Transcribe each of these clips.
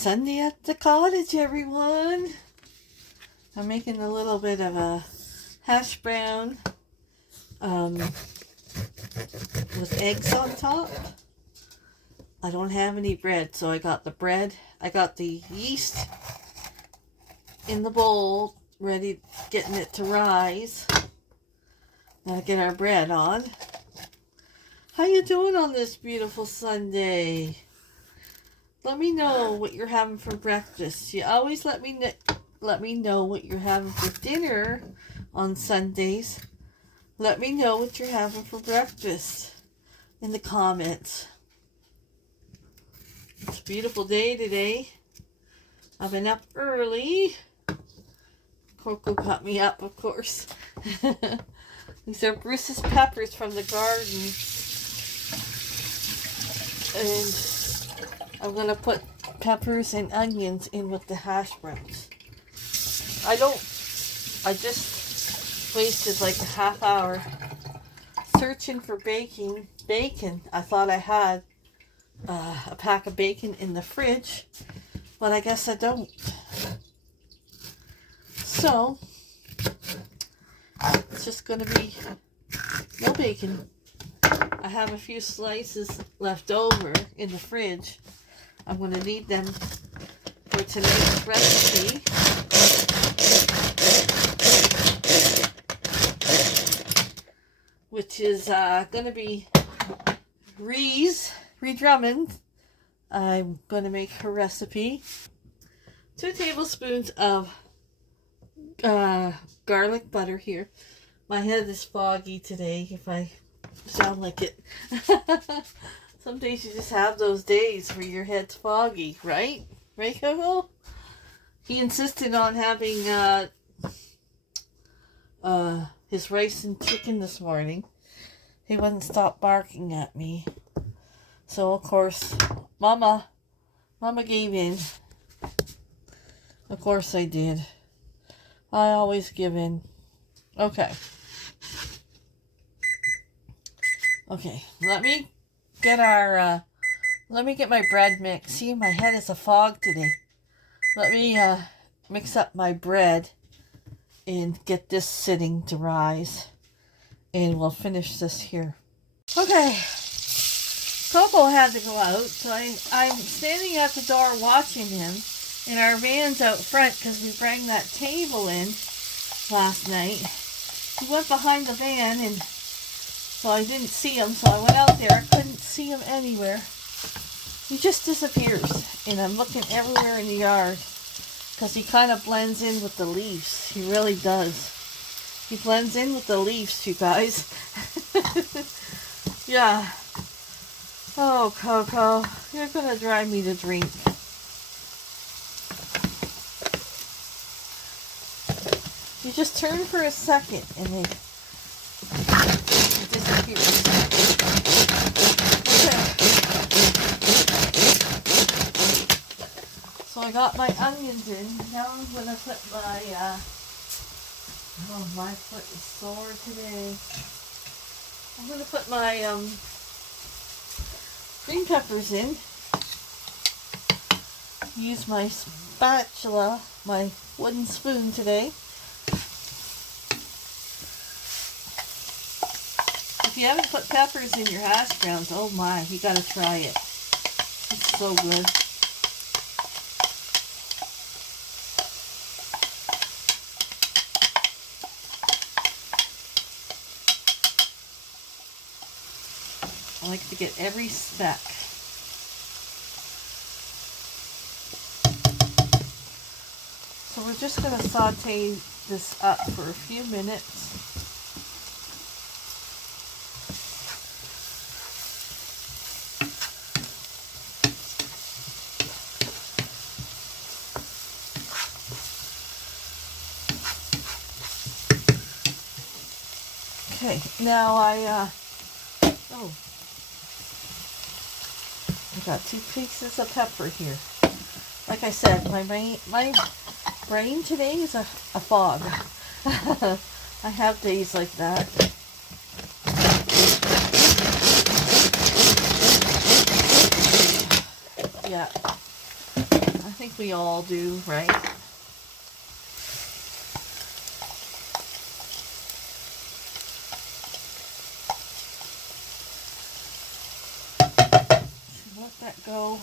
Sunday at the cottage, everyone. I'm making a little bit of a hash brown with eggs on top. I don't have any bread, so I got the bread. I got the yeast in the bowl, ready, getting it to rise. Now get our bread on. How you doing on this beautiful Sunday? Let me know what you're having for breakfast. You always let me know what you're having for dinner on Sundays. Let me know what you're having for breakfast in the comments. It's a beautiful day today. I've been up early. Coco got me up, of course. These are Bruce's peppers from the garden. And I'm going to put peppers and onions in with the hash browns. I just wasted like a half hour searching for bacon. I thought I had a pack of bacon in the fridge, but I guess I don't. So, it's just going to be no bacon. I have a few slices left over in the fridge. I'm going to need them for today's recipe. Which is going to be Ree Drummond. I'm going to make her recipe. 2 tablespoons of garlic butter here. My head is foggy today, if I sound like it. Some days you just have those days where your head's foggy, right? Right, Coco? He insisted on having his rice and chicken this morning. He wouldn't stop barking at me. So, of course, Mama gave in. Of course I did. I always give in. Okay. Okay, let me get my bread mix. See, my head is a fog today. Let me mix up my bread and get this sitting to rise. And we'll finish this here. Okay. Coco had to go out, so I'm standing at the door watching him. And our van's out front because we brought that table in last night. He went behind the van, and so I didn't see him, so I went out there. I couldn't see him anywhere. He just disappears, and I'm looking everywhere in the yard because he kind of blends in with the leaves. He really does. He blends in with the leaves, you guys. Yeah. Oh, Coco, you're going to drive me to drink. You just turn for a second, and then it disappears. Okay. So I got my onions in. Now I'm going to put my, oh, my foot is sore today. I'm going to put my green peppers in. Use my spatula, my wooden spoon today. If you haven't put peppers in your hash browns, oh my, you gotta try it. It's so good. I like to get every speck. So we're just going to saute this up for a few minutes. Okay, now I got 2 pieces of pepper here. Like I said, my brain today is a fog. I have days like that. Yeah. think we all do, right? Let that go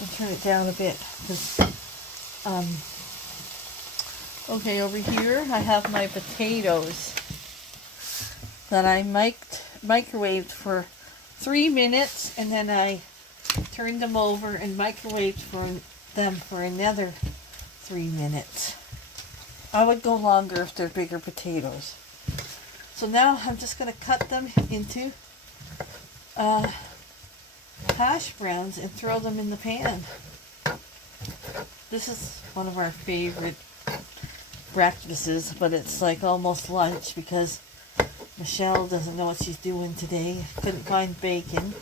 and turn it down a bit, because okay, over here I have my potatoes that I microwaved for 3 minutes, and then I turned them over and microwaved them for another 3 minutes. I would go longer if they're bigger potatoes. So now I'm just going to cut them into hash browns and throw them in the pan. This is one of our favorite breakfasts, but it's like almost lunch because Michelle doesn't know what she's doing today. Couldn't find bacon.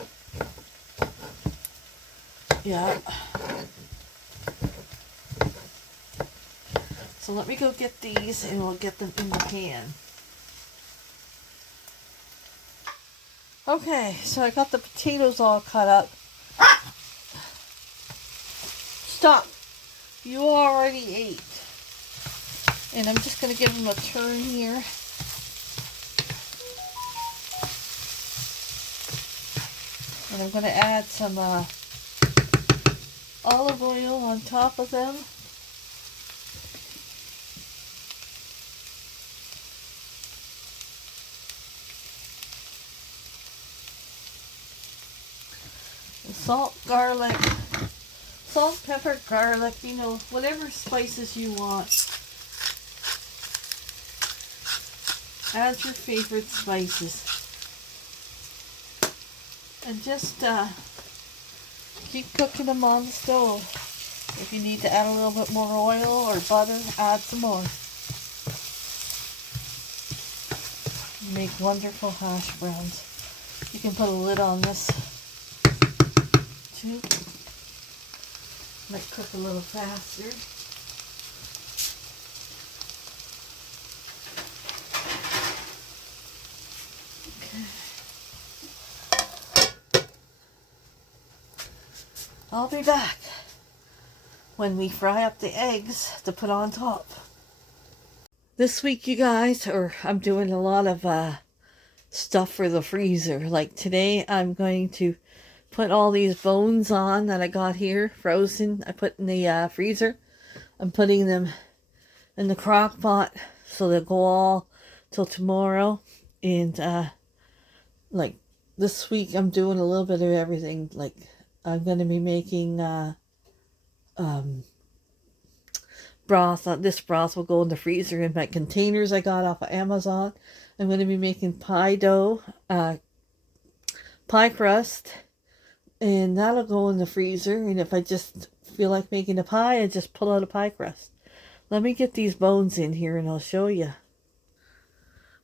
Yeah. So let me go get these and we'll get them in the pan. Okay, so I got the potatoes all cut up. Stop! You already ate. And I'm just going to give them a turn here. And I'm going to add some olive oil on top of them. Salt, garlic, salt, pepper, garlic, you know, whatever spices you want. Add your favorite spices. And just keep cooking them on the stove. If you need to add a little bit more oil or butter, add some more. Make wonderful hash browns. You can put a lid on this too. Might cook a little faster. Okay. I'll be back when we fry up the eggs to put on top. This week, you guys, I'm doing a lot of stuff for the freezer. Like today, I'm going to put all these bones on that I got here, frozen. I put in the freezer. I'm putting them in the crock pot so they'll go all till tomorrow. And like this week, I'm doing a little bit of everything. Like I'm going to be making broth. This broth will go in the freezer in my containers I got off of Amazon. I'm going to be making pie dough, pie crust, and that'll go in the freezer. And if I just feel like making a pie, I just pull out a pie crust. Let me get these bones in here and I'll show you.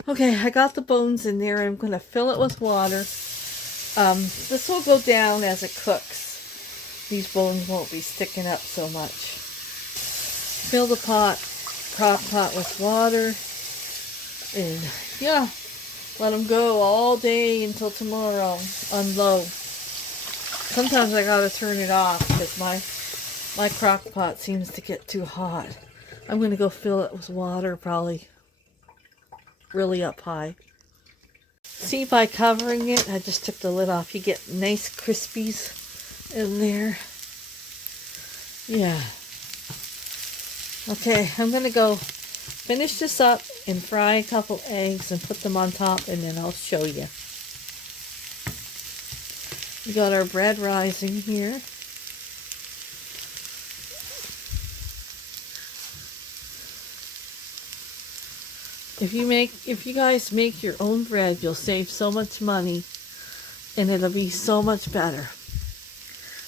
Okay, I got the bones in there. I'm going to fill it with water. This will go down as it cooks. These bones won't be sticking up so much. Fill the crock pot with water. And yeah, let them go all day until tomorrow on low. Sometimes I gotta turn it off because my crock pot seems to get too hot. I'm gonna go fill it with water, probably really up high. See, by covering it, I just took the lid off. You get nice crispies in there. Yeah. Okay, I'm gonna go finish this up and fry a couple eggs and put them on top, and then I'll show you. We got our bread rising here. If you guys make your own bread, you'll save so much money and it'll be so much better.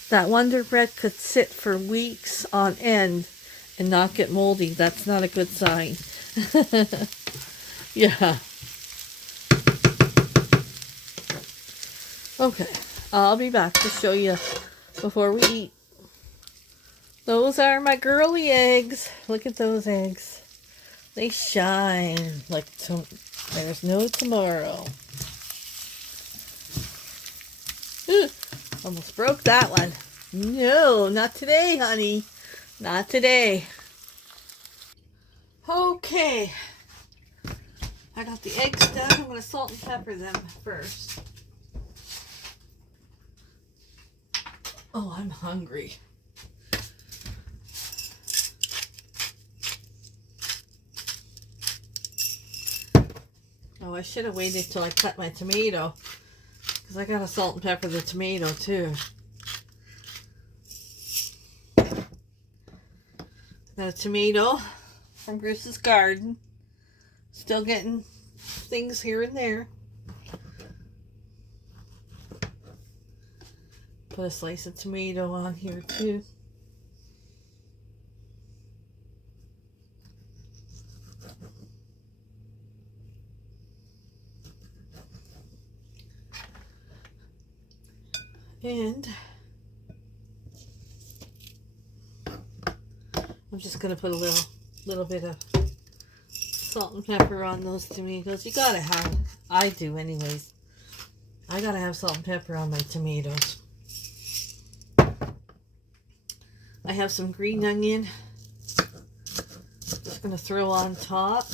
That Wonder Bread could sit for weeks on end and not get moldy. That's not a good sign. Yeah. Okay, I'll be back to show you before we eat. Those are my girly eggs. Look at those eggs. They shine like there's no tomorrow. Almost broke that one. No, not today, honey. Not today. Okay. I got the eggs done. I'm going to salt and pepper them first. Oh, I'm hungry. Oh, I should have waited till I cut my tomato, because I got to salt and pepper the tomato too. Got a tomato from Bruce's garden. Still getting things here and there. Put a slice of tomato on here too. And I'm just gonna put a little bit of salt and pepper on those tomatoes. You gotta have, I do anyways. I gotta have salt and pepper on my tomatoes. I have some green onion. Just gonna throw on top.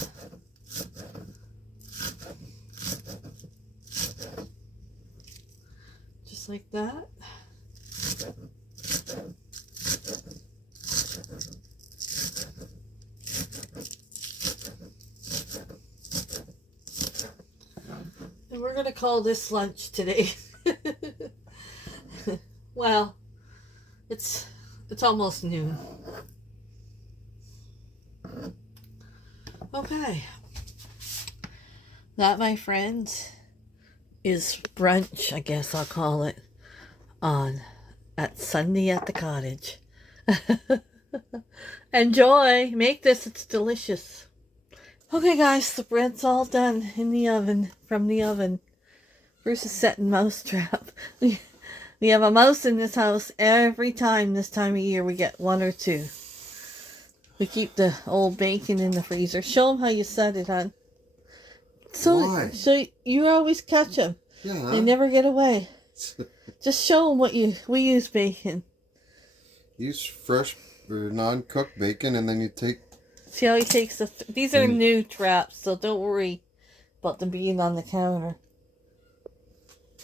Just like that. And we're gonna call this lunch today. Well, it's almost noon. Okay. That, my friends, is brunch, I guess I'll call it, at Sunday at the cottage. Enjoy. Make this. It's delicious. Okay, guys, the bread's all done in the oven, from the oven. Bruce is setting mousetrap. We have a mouse in this house every time this time of year. We get one or two. We keep the old bacon in the freezer. Show them how you set it, hon. Why? So you always catch them. Yeah. They never get away. Just show them we use bacon. Use fresh or non-cooked bacon, and then you take... See how he takes these are new traps, so don't worry about them being on the counter.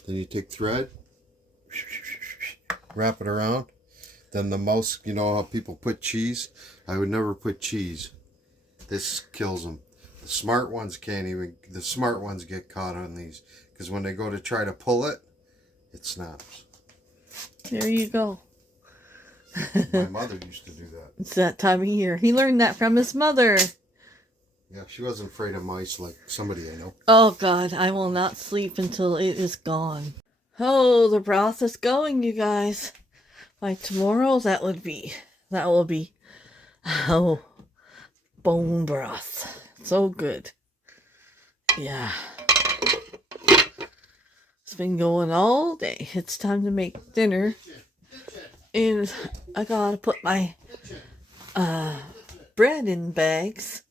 Then you take thread, wrap it around. Then the mouse, you know how people put cheese? I would never put cheese. This kills them. The smart ones can't even, the smart ones get caught on these. Because when they go to try to pull it, it snaps. There you go. My mother used to do that. It's that time of year. He learned that from his mother. Yeah, she wasn't afraid of mice like somebody I know. Oh God, I will not sleep until it is gone. Oh, the broth is going, you guys. By tomorrow, that will be, oh, bone broth. So good. Yeah. It's been going all day. It's time to make dinner. And I gotta put my bread in bags.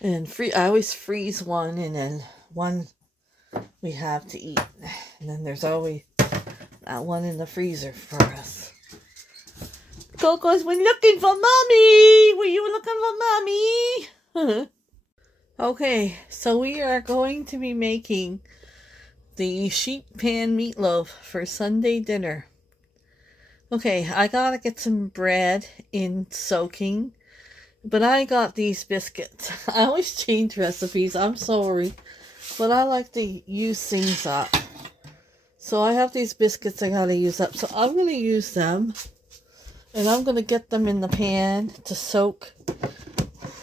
And I always freeze one, and then one we have to eat. And then there's always that one in the freezer for us. Coco's been looking for mommy. Were you looking for mommy? Okay, so we are going to be making the sheet pan meatloaf for Sunday dinner. Okay, I gotta get some bread in soaking, but I got these biscuits. I always change recipes, I'm sorry, but I like to use things up. So I have these biscuits I gotta use up, so I'm gonna use them, and I'm gonna get them in the pan to soak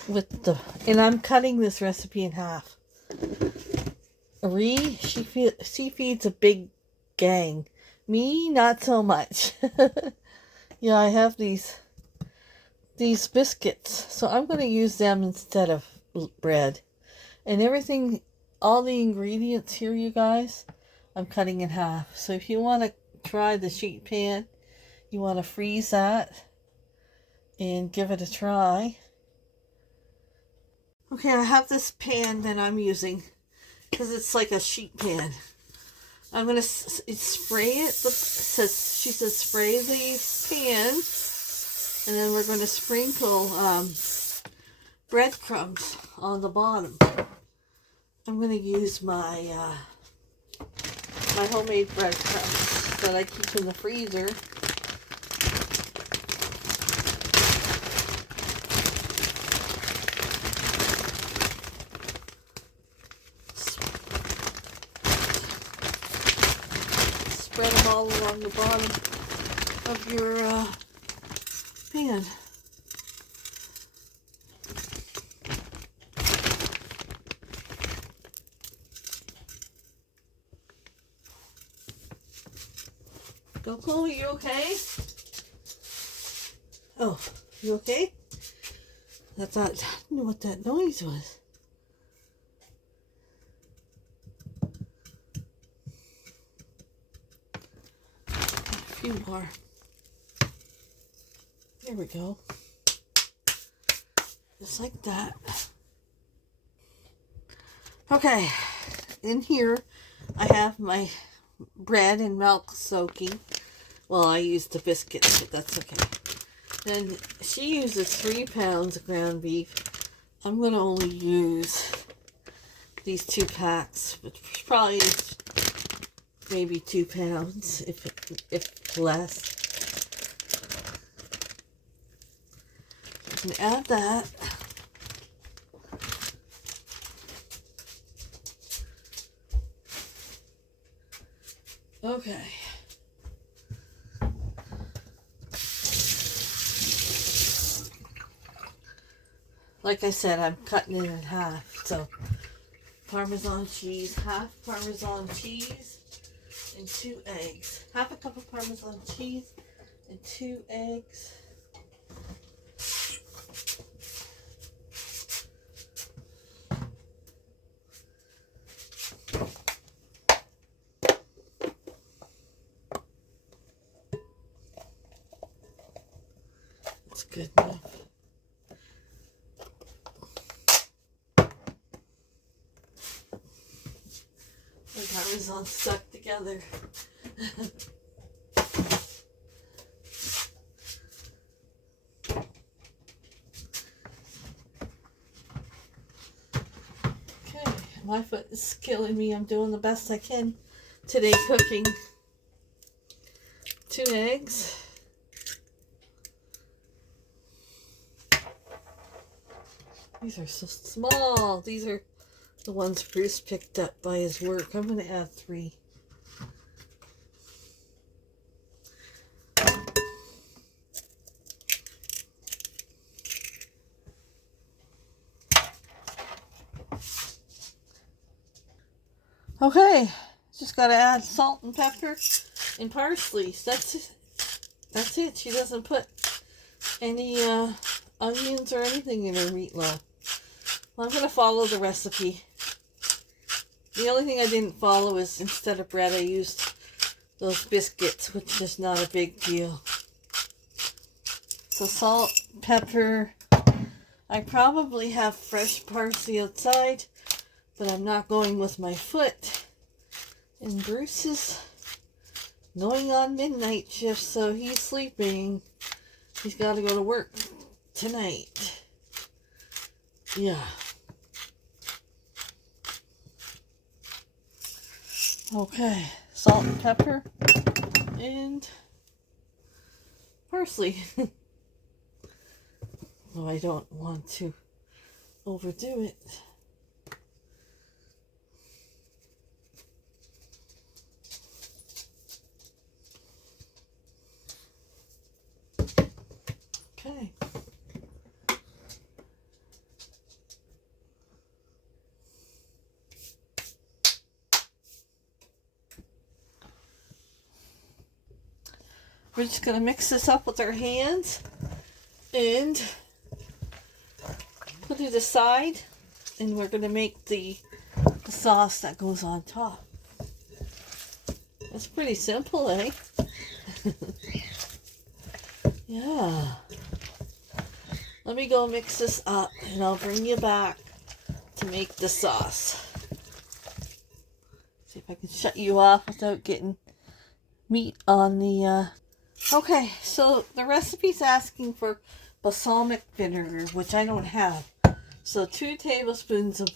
with and I'm cutting this recipe in half. She feeds a big gang. Me, not so much. Yeah, I have these biscuits, so I'm going to use them instead of bread. And everything, all the ingredients here, you guys, I'm cutting in half. So if you want to try the sheet pan, you want to freeze that and give it a try. Okay, I have this pan that I'm using because it's like a sheet pan. I'm gonna spray it. She says spray the pan, and then we're going to sprinkle breadcrumbs on the bottom. I'm going to use my my homemade breadcrumbs that I keep in the freezer. Spread them all along the bottom of your pan. Go, Chloe, you okay? Oh, you okay? I didn't know what that noise was. A few more. There we go. Just like that. Okay, in here I have my bread and milk soaking. Well, I used the biscuits, but that's okay. Then she uses 3 pounds of ground beef. I'm going to only use these 2 packs, which probably is maybe 2 pounds, if less. I can add that. Okay. Like I said, I'm cutting it in half. So, Parmesan cheese, half Parmesan cheese, and 2 eggs. Half a cup of Parmesan cheese and 2 eggs. That's good enough. The Parmesan stuck together. Okay, my foot is killing me. I'm doing the best I can today cooking. 2 eggs. These are so small. These are the ones Bruce picked up by his work. I'm going to add 3. Okay, just got to add salt and pepper and parsley. That's it. She doesn't put any onions or anything in her meatloaf. Well, I'm going to follow the recipe. The only thing I didn't follow is instead of bread, I used those biscuits, which is not a big deal. So salt, pepper. I probably have fresh parsley outside, but I'm not going with my foot. And Bruce is going on midnight shift, so he's sleeping. He's got to go to work tonight. Yeah. Okay, salt and pepper and parsley. Though I don't want to overdo it. Okay. We're just going to mix this up with our hands and put it aside, and we're going to make the sauce that goes on top. It's pretty simple, eh? Yeah. Let me go mix this up, and I'll bring you back to make the sauce. See if I can shut you off without getting meat on the... Okay, so the recipe's asking for balsamic vinegar, which I don't have. So 2 tablespoons of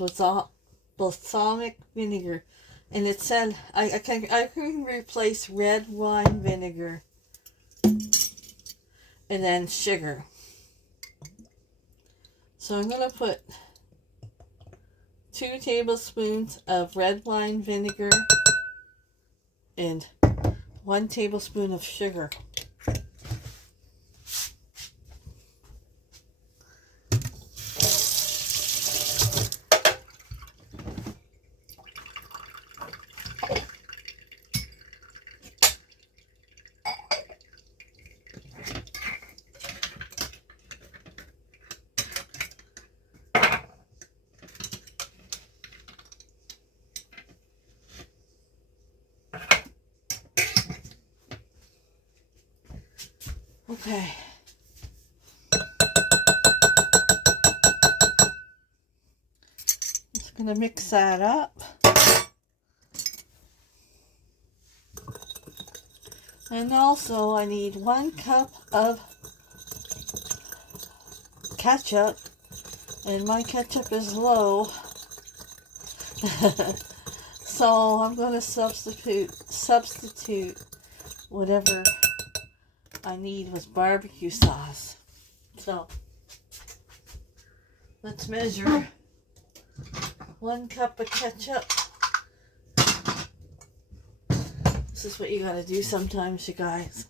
balsamic vinegar. And it said I can replace red wine vinegar and then sugar. So I'm going to put 2 tablespoons of red wine vinegar and 1 tablespoon of sugar. Okay. Just gonna mix that up. And also I need 1 cup of ketchup, and my ketchup is low. So I'm gonna substitute whatever I need with barbecue sauce. So let's measure 1 cup of ketchup. This is what you gotta do sometimes, you guys.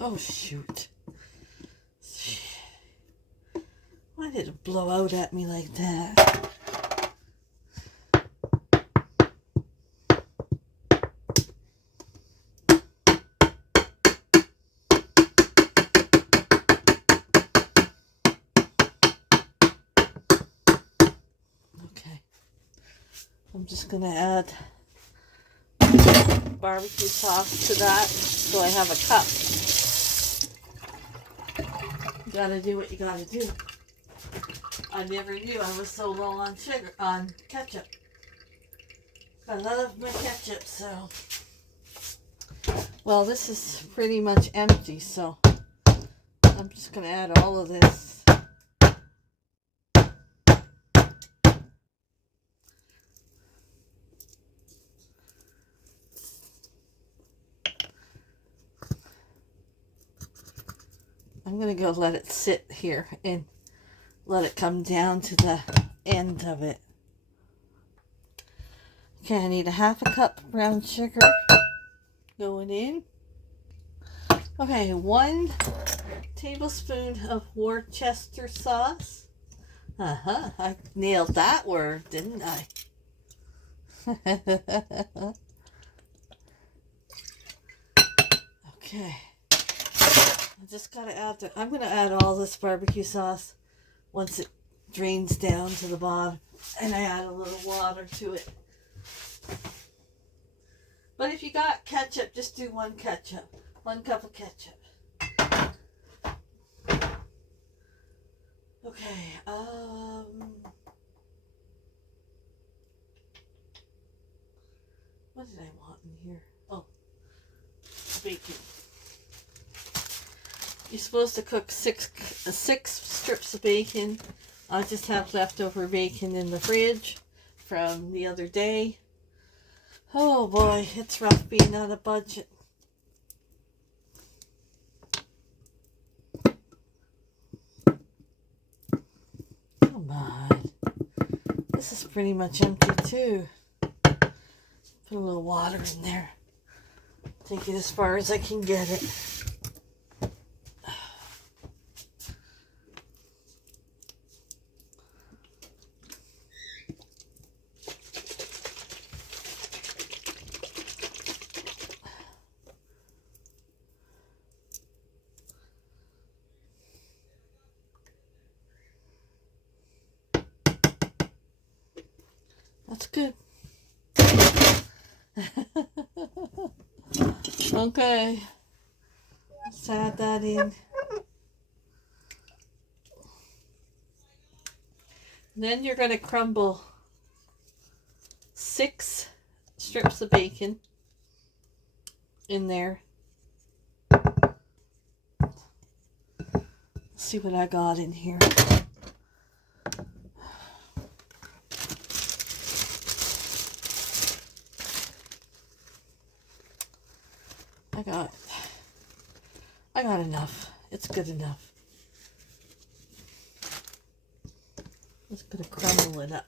Oh shoot. Why did it blow out at me like that? I'm just going to add barbecue sauce to that, so I have a cup. You gotta do what you gotta do. I never knew I was so low on ketchup. I love my ketchup, so. Well, this is pretty much empty, so I'm just going to add all of this. I'm going to go let it sit here and let it come down to the end of it. Okay, I need a 1/2 cup brown sugar going in. Okay, 1 tablespoon of Worcester sauce. I nailed that word, didn't I? Okay. I just gotta add I'm gonna add all this barbecue sauce once it drains down to the bottom, and I add a little water to it. But if you got ketchup, just do 1 cup of ketchup. Okay, what did I want in here? Oh, bacon. You're supposed to cook 6 strips of bacon. I just have leftover bacon in the fridge from the other day. Oh boy, it's rough being on a budget. Come on. This is pretty much empty too. Put a little water in there. Take it as far as I can get it. That's good. Okay. Let's add that in. Then you're going to crumble 6 strips of bacon in there. Let's see what I got in here. I got enough. It's good enough. Just gonna crumble it up.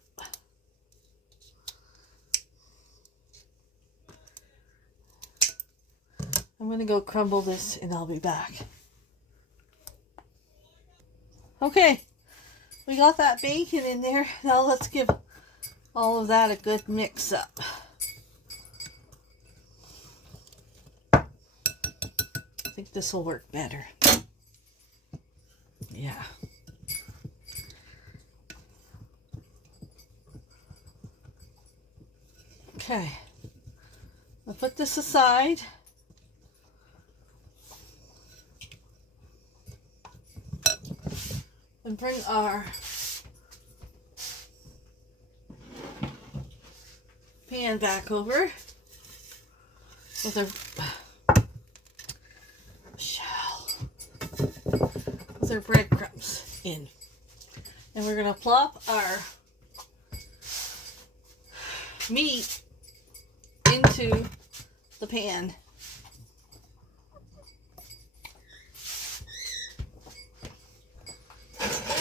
I'm gonna go crumble this and I'll be back. Okay, we got that bacon in there. Now let's give all of that a good mix up. I think this will work better. Yeah. Okay. I'll put this aside. And bring our pan back over with our breadcrumbs in. And we're going to plop our meat into the pan.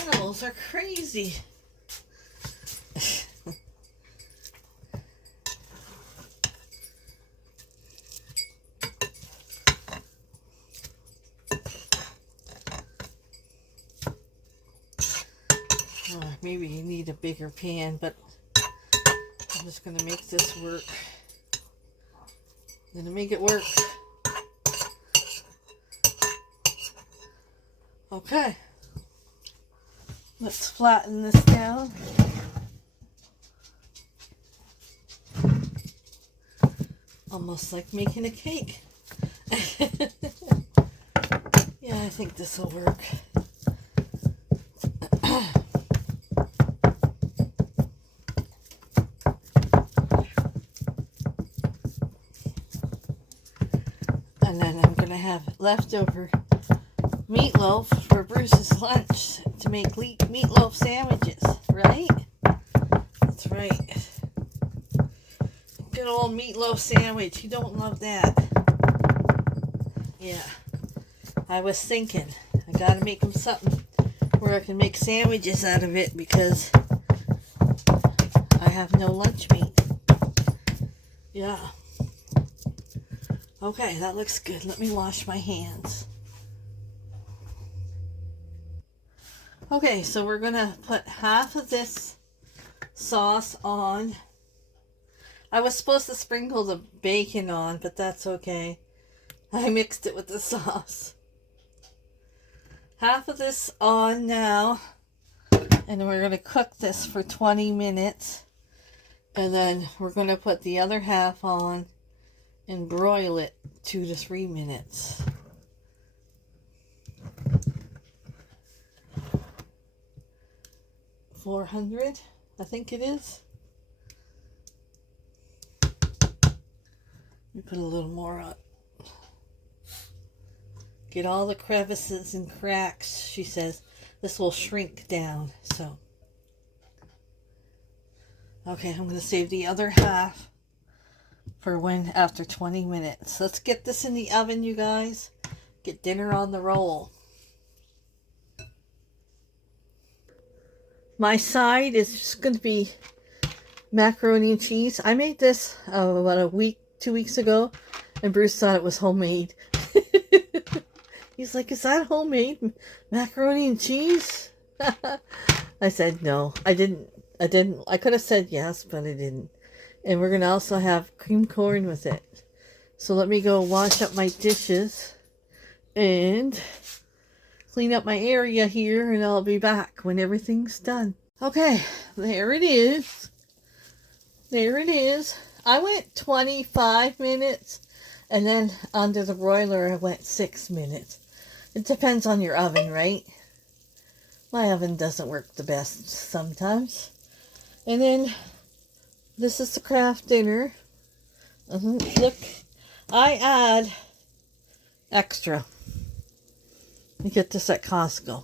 Animals are crazy. Maybe you need a bigger pan, but I'm just going to make this work. I'm going to make it work. Okay. Let's flatten this down. Almost like making a cake. Yeah, I think this will work. And then I'm going to have leftover meatloaf for Bruce's lunch to make meatloaf sandwiches, right? That's right. Good old meatloaf sandwich. You don't love that. Yeah. I was thinking, I got to make them something where I can make sandwiches out of it because I have no lunch meat. Yeah. Okay, that looks good. Let me wash my hands. Okay, so we're going to put half of this sauce on. I was supposed to sprinkle the bacon on, but that's okay. I mixed it with the sauce. Half of this on now. And we're going to cook this for 20 minutes. And then we're going to put the other half on and broil it 2 to 3 minutes. $400, I think it is. Let me put a little more on. Get all the crevices and cracks, she says. This will shrink down, so. Okay, I'm going to save the other half for when after 20 minutes. Let's get this in the oven, you guys. Get dinner on the roll. My side is just going to be macaroni and cheese. I made this about a week, 2 weeks ago, and Bruce thought it was homemade. He's like, is that homemade macaroni and cheese? I said, no, I didn't. I could have said yes, but I didn't. And we're going to also have cream corn with it. So let me go wash up my dishes and clean up my area here, and I'll be back when everything's done. Okay, there it is. There it is. I went 25 minutes, and then under the broiler I went 6 minutes. It depends on your oven, right? My oven doesn't work the best sometimes. And then this is the craft dinner. Look, I add extra. You get this at Costco.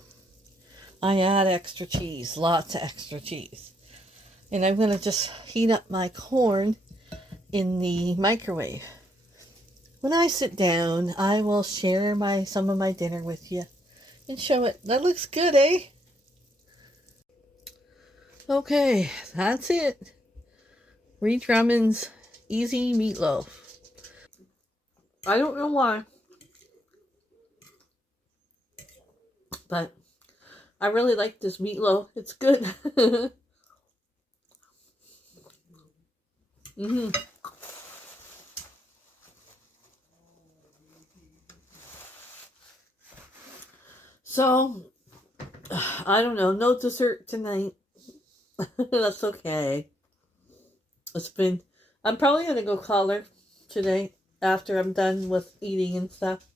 I add extra cheese, lots of extra cheese. And I'm going to just heat up my corn in the microwave. When I sit down, I will share some of my dinner with you and show it. That looks good, eh? Okay, that's it. Ree Drummond's Easy Meatloaf. I don't know why, but I really like this meatloaf. It's good. So, I don't know. No dessert tonight. That's okay. I'm probably going to go color today after I'm done with eating and stuff.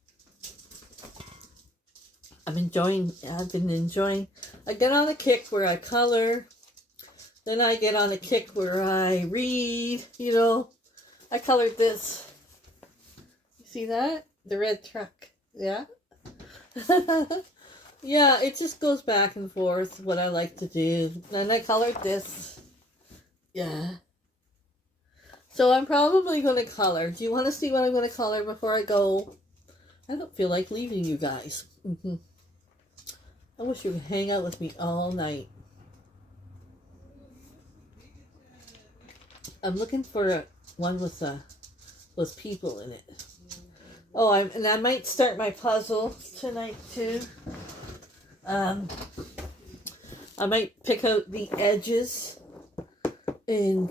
I've been enjoying. I get on a kick where I color. Then I get on a kick where I read, you know. I colored this. You see that? The red truck. Yeah? Yeah, it just goes back and forth, what I like to do. And I colored this. Yeah. So I'm probably going to color. Do you want to see what I'm going to color before I go? I don't feel like leaving you guys. I wish you could hang out with me all night. I'm looking for one with people in it. Oh, and I might start my puzzle tonight too. I might pick out the edges and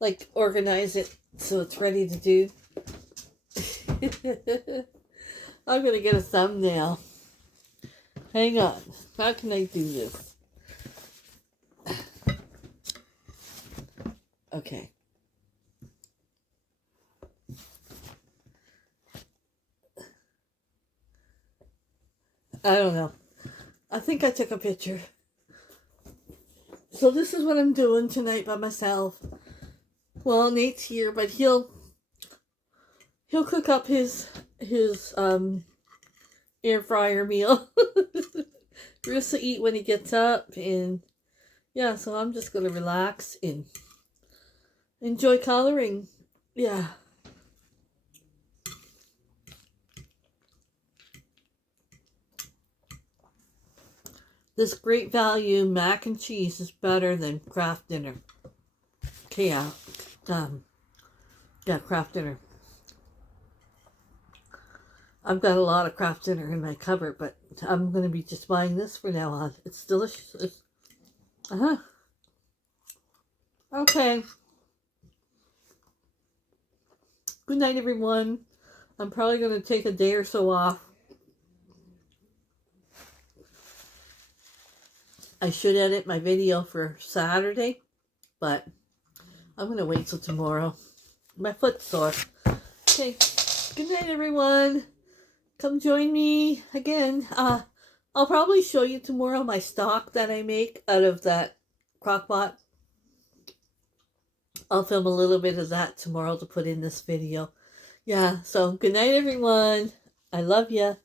like organize it so it's ready to do. I'm gonna get a thumbnail. Hang on. How can I do this? Okay. I don't know. I think I took a picture. So this is what I'm doing tonight by myself. Well, Nate's here, but he'll cook up his air fryer meal. Bruce will eat when he gets up, and yeah, so I'm just gonna relax and enjoy coloring. Yeah. This Great Value mac and cheese is better than Kraft Dinner. Okay, yeah, Kraft Dinner. I've got a lot of Kraft Dinner in my cupboard, but I'm going to be just buying this from now on. It's delicious. Okay. Good night, everyone. I'm probably going to take a day or so off. I should edit my video for Saturday, but I'm going to wait till tomorrow. My foot's sore. Okay. Good night, everyone. Come join me again. I'll probably show you tomorrow my stock that I make out of that crock pot. I'll film a little bit of that tomorrow to put in this video. Yeah, so good night, everyone. I love you.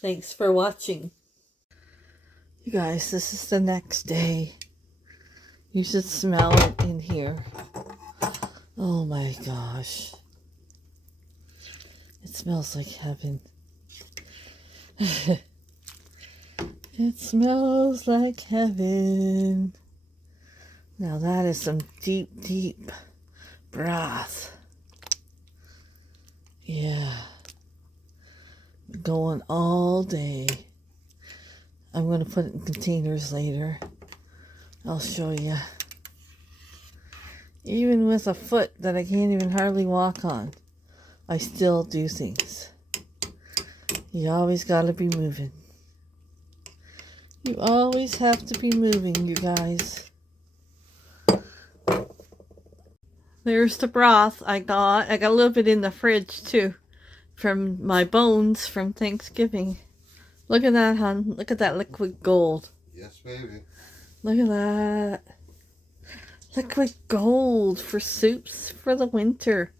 Thanks for watching. You guys, this is the next day. You should smell it in here. Oh my gosh. It smells like heaven. It smells like heaven. Now that is some deep, deep broth. Yeah. Going all day. I'm going to put it in containers later. I'll show you. Even with a foot that I can't even hardly walk on, I still do things. You always got to be moving. You always have to be moving, you guys. There's the broth I got. I got a little bit in the fridge too from my bones from Thanksgiving. Look at that, hon. Look at that liquid gold. Yes, baby. Look at that. Liquid gold for soups for the winter.